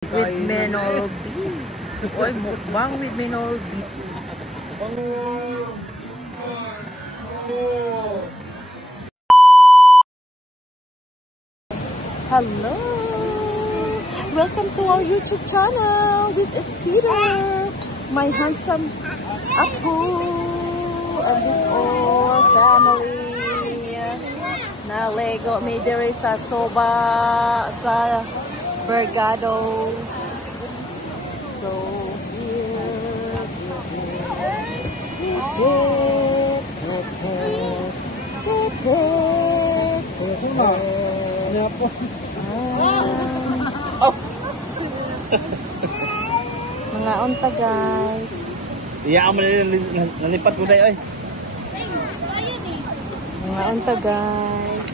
With Menol B. Oy, mukbang with Menol B. Hello! Welcome to our YouTube channel. This is Peter, my handsome Apu, and this all family. Nalego mi diri sa soba sa Bergado. So oh. Mga unta guys. Iya amo nalipat ko day ay. Mga unta guys.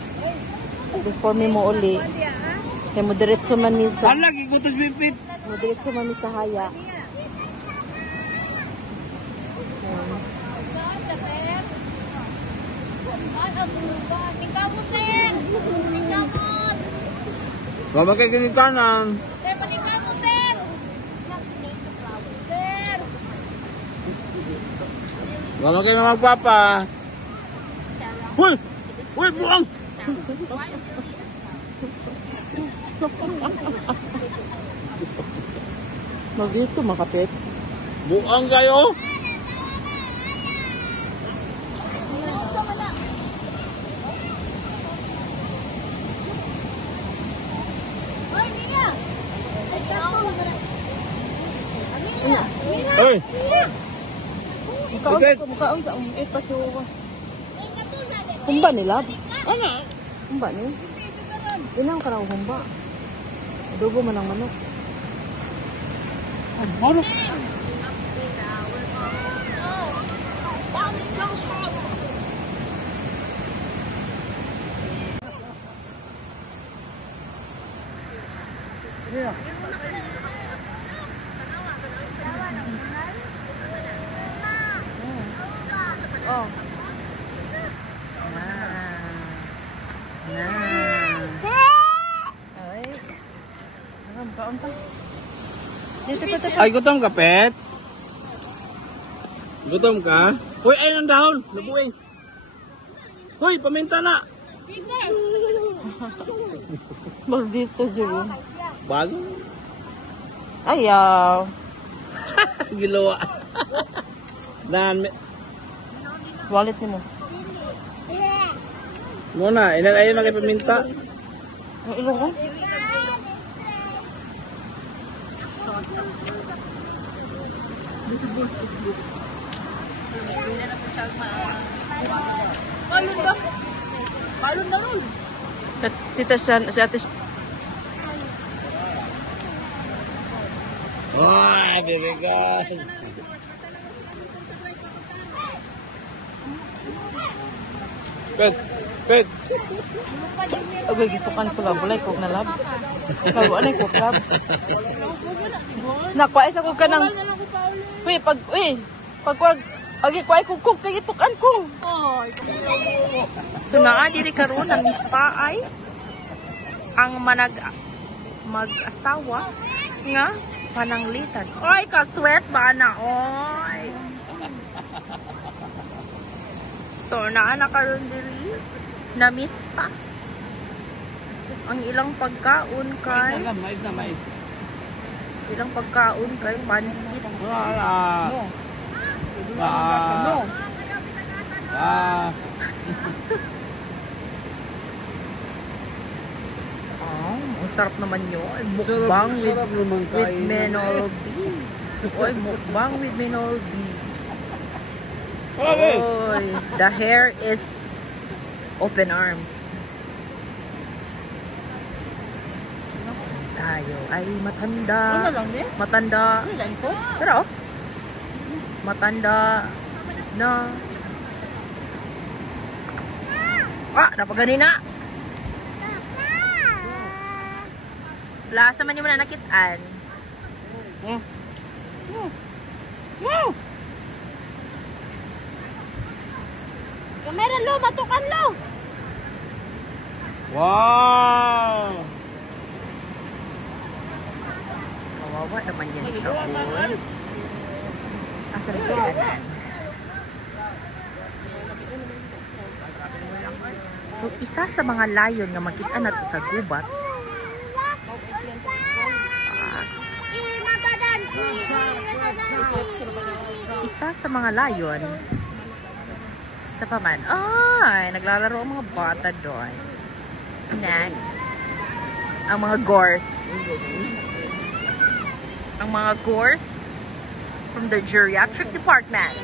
Before mi mo uli. Kaya mo diretso man ni sa. Ala gigutos bipit. Mo diretso man ni sa haya. Gama kay ginikanan. Gama kay magpapa. Huy! Huy, buang! Magdito makapets. Buang kayo. Hey! Mukhaon sa ito so. Humba nila. Ano? Humba ni. Inang ka raw humba. Adobo man ang manok. Ano? Yeah. Oh. Ay, gutom ka, pet? Gutom ka? Uy, ayun ang dahon. Nabuing. Uy, paminta na. Maldito dyan. Bago. Ayaw. Gilawa. Dan, Wallet ni mo. muna, ayun na kay paminta. Ang ilong ko. Balon ba? Balon na ron. Tita siya, si ate siya. Wah, very good. Pet. Agay, gitukan ko lang. Walay ko na lab. Walay ko lab. Nakwais ako ka ng... Uy, pagwag... Agi, kway ko kung kagitukan ko. So, diri karon ang mispa ay ang mag-asawa nga pananglitan. Oy, ka-sweat ba na, oy. So, nakaroon diri na mispa. Ang ilang pagkaon kay... Mais na. Ilang pagkaon kay pansit. Wala. No. No. Ang sarap naman yun. Mukbang with Menol B. Oy, mukbang with Menol B. Oy, the hair is open arms. Tayo ay matanda. Matanda. Pero, matanda na. Napagani na. Lasa man yung nakitaan. Kamera lo, matukan lo. Wow! Kawawa naman yan siya. Uy. Asa rin kanan. So, isa sa mga layon nga makita nato sa gubat. Isa sa mga layon sa paman. Ay, naglalaro ang mga bata doon. Next. Ang mga gores. Ang mga gores from the geriatric department.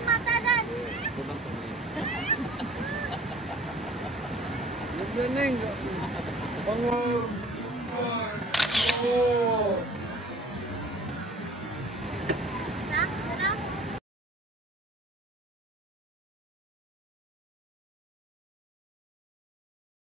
Nagdaneng.